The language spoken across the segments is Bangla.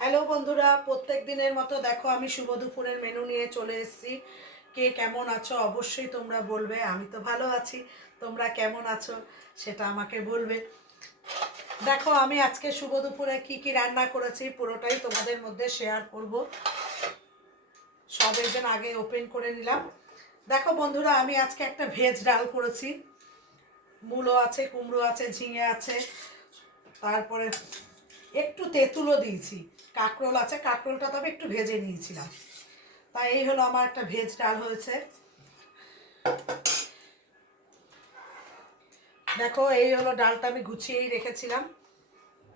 হ্যালো বন্ধুরা, প্রত্যেক দিনের মতো দেখো আমি শুভ দুপুরের মেনু নিয়ে চলে এসেছি। কে কেমন আছো অবশ্যই তোমরা বলবে। আমি তো ভালো আছি, তোমরা কেমন আছো সেটা আমাকে বলবে। দেখো আমি আজকে শুভ দুপুরে কি কি রান্না করেছি পুরোটাই তোমাদের মধ্যে শেয়ার করব। সবের জন্য আগে ওপেন করে নিলাম। দেখো বন্ধুরা, আমি আজকে একটা ভেজ ডাল করেছি। মূলো আছে, কুমড়ো আছে, ঝিঙে আছে, তারপরে একটু তেঁতুলও দিয়েছি। কাঁকরোল আছে, কাঁকরোলটা তবে একটু ভেজে নিয়েছিলাম। তাই এই হলো আমার একটা ভেজ ডাল হয়েছে। দেখো এই হলো ডালটা, আমি গুছিয়েই রেখেছিলাম।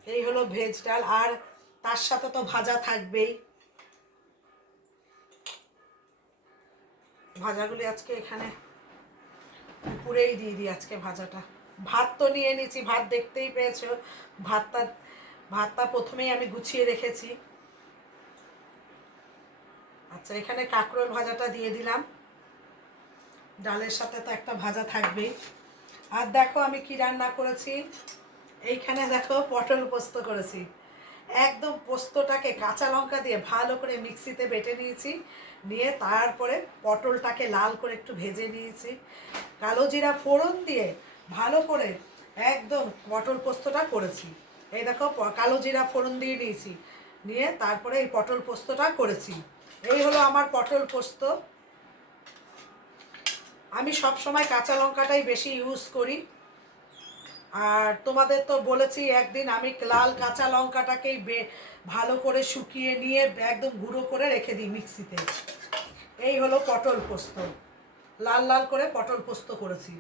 এই হলো ভেজ ডাল, আর তার সাথে তো ভাজা থাকবেই। ভাজাগুলি আজকে এখানে পুরেই দিয়ে দিই আজকে ভাজাটা। ভাত তো নিয়ে নিয়েছি, ভাত দেখতেই পেয়েছো। ভাতটা ভাতটা প্রথমেই আমি গুছিয়ে রেখেছি। আচ্ছা, এখানে কাঁকরোল ভাজাটা দিয়ে দিলাম। ডালের সাথে তো একটা ভাজা থাকবেই। আর দেখো আমি কি রান্না করেছি। এইখানে দেখো পটল পোস্ত করেছি। একদম পোস্তটাকে কাঁচা লঙ্কা দিয়ে ভালো করে মিক্সিতে বেটে নিয়েছি। নিয়ে তারপরে পটলটাকে লাল করে একটু ভেজে নিয়েছি। কালো জিরা ফোড়ন দিয়ে ভালো করে একদম পটল পোস্তটা করেছি। এই দেখো কালো জিরা ফোড়ন দিয়ে নিয়েছি, নিয়ে তারপরে এই পটল পোস্তটা করেছি। এই হলো আমার পটল পোস্ত। আমি সব সময় কাঁচা লঙ্কাটাই বেশি ইউজ করি। আর তোমাদের তো বলেছি একদিন, আমি লাল কাঁচা লঙ্কাটাকেই ভালো করে শুকিয়ে নিয়ে একদম গুঁড়ো করে রেখে দিই মিক্সিতে। এই হলো পটল পোস্ত, লাল লাল করে পটল পোস্ত করেছি।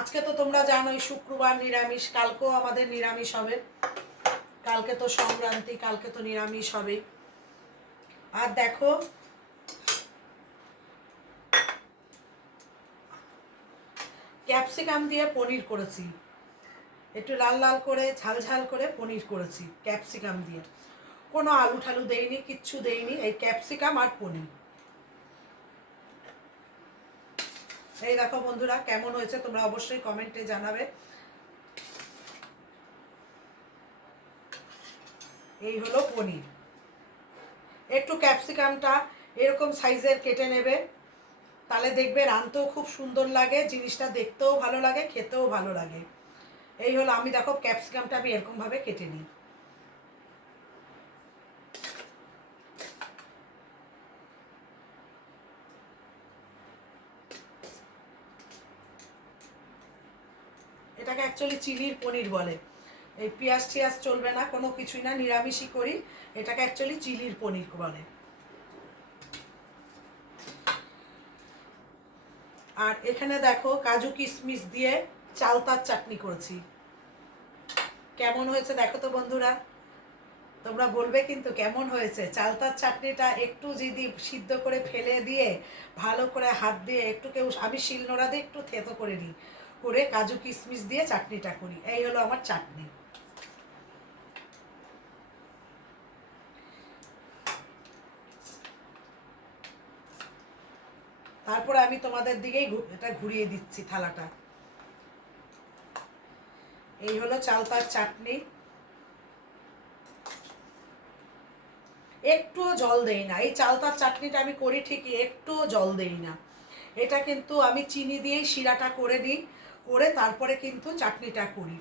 আজকে তো তোমরা জানোই শুক্রবার নিরামিষ, কালকেও আমাদের নিরামিষ হবে। কালকে তো সংক্রান্তি, কালকে তো নিরামিষ হবে। আর দেখো ক্যাপসিকাম দিয়ে পনির করেছি। একটু লাল লাল করে ঝাল ঝাল করে পনির করেছি ক্যাপসিকাম দিয়ে। কোনো আলু ঠালু দেইনি, কিচ্ছু দেইনি, এই ক্যাপসিকাম আর পনির। এই দেখো বন্ধুরা, কেমন হয়েছে তোমরা অবশ্যই কমেন্টে জানাবে। এই হলো পনির। একটু ক্যাপসিকামটা এরকম সাইজের কেটে নেবে, তাহলে দেখবে রাঁধতেও খুব সুন্দর লাগে, জিনিসটা দেখতেও ভালো লাগে, খেতেও ভালো লাগে। এই হলো, আমি দেখো ক্যাপসিকামটা আমি এরকমভাবে কেটে নিই। এটাকে অ্যাকচুয়ালি চিলির পনির বলে। এই পেঁয়াজ টিয়াজ চলবে না, কোনো কিছুই না, নিরামিষই করি। এটাকে অ্যাকচুয়ালি চিলির পনির বলে। আর এখানে দেখো কাজু কিশমিশ দিয়ে চালতার চাটনি করেছি। কেমন হয়েছে দেখো তো বন্ধুরা, তোমরা বলবে কিন্তু কেমন হয়েছে। চালতার চাটনিটা একটু যদি সিদ্ধ করে ফেলে দিয়ে ভালো করে হাত দিয়ে একটু, কেউ আমি শিলনোড়া দিয়ে একটু থেতো করে নিই, করে কাজু কিশমিশ দিয়ে চাটনিটা করি। এই হলো আমার চাটনি। তারপরে আমি তোমাদের দিকেই এটা ঘুরিয়ে দিচ্ছি থালাটা। এই হলো চালতার চাটনি। একটুও জল দেই না, এই চালতার চাটনিটা আমি করি ঠিকই, একটুও জল দেই না। এটা কিন্তু আমি চিনি দিয়েই শিরাটা করে নিই, করে তারপরে কিন্তু চাটনিটা করি।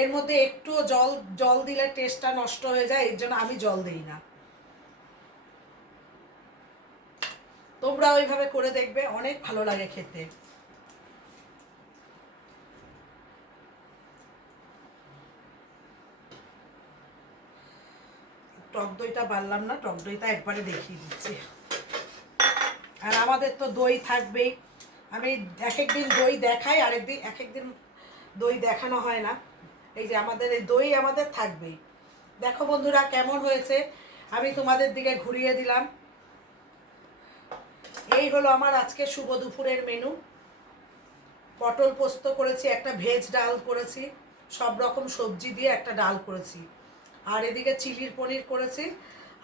এর মধ্যে একটুও জল জল দিলে টেস্টটা নষ্ট হয়ে যায়, এর জন্য আমি জল দেই না। তোমরা ওইভাবে করে দেখবে, অনেক ভালো লাগে খেতে। টক দইটা বাড়লাম না, টক দইটা একবারে দেখিয়ে দিচ্ছি। আর আমাদের তো দই থাকবেই। আমি এক একদিন দই দেখাই, আরেকদিন এক একদিন দই দেখানো হয় না। এই যে আমাদের এই দই আমাদের থাকবেই। দেখো বন্ধুরা কেমন হয়েছে, আমি তোমাদের দিকে ঘুরিয়ে দিলাম। এই হলো আমার আজকে শুভ দুপুরের মেনু। পটল পোস্ত করেছি, একটা ভেজ ডাল করেছি, সব রকম সবজি দিয়ে একটা ডাল করেছি। আর এদিকে চিলির পনির করেছি।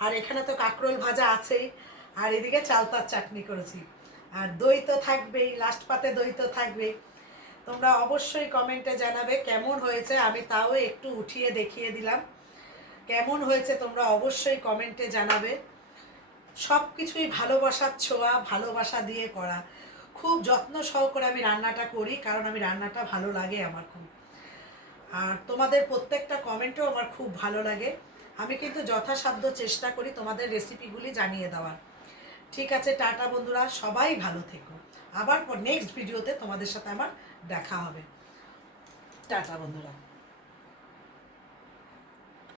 আর এখানে তো কাঁকরোল ভাজা আছেই। আর এদিকে চালতার চাটনি করেছি। আর দই তো থাকবেই, লাস্ট পাতে দই তো থাকবেই। তোমরা অবশ্যই কমেন্টে জানাবে কেমন হয়েছে, আমি তাও একটু উঠিয়ে দেখিয়ে দিলাম। কেমন হয়েছে তোমরা অবশ্যই কমেন্টে জানাবে। সব কিছুই ভালোবাসার ছোঁয়া, ভালোবাসা দিয়ে করা। খুব যত্ন সহকারে আমি রান্নাটা করি, কারণ আমি রান্নাটা ভালো লাগে আমার খুব। আর তোমাদের প্রত্যেকটা কমেন্টও আমার খুব ভালো লাগে। আমি কিন্তু যথাসাধ্য চেষ্টা করি তোমাদের রেসিপিগুলি জানিয়ে দেওয়ার। ঠিক আছে, টাটা বন্ধুরা, সবাই ভালো থেকো। আবার নেক্সট ভিডিওতে তোমাদের সাথে আমার দেখা হবে। টাটা বন্ধুরা।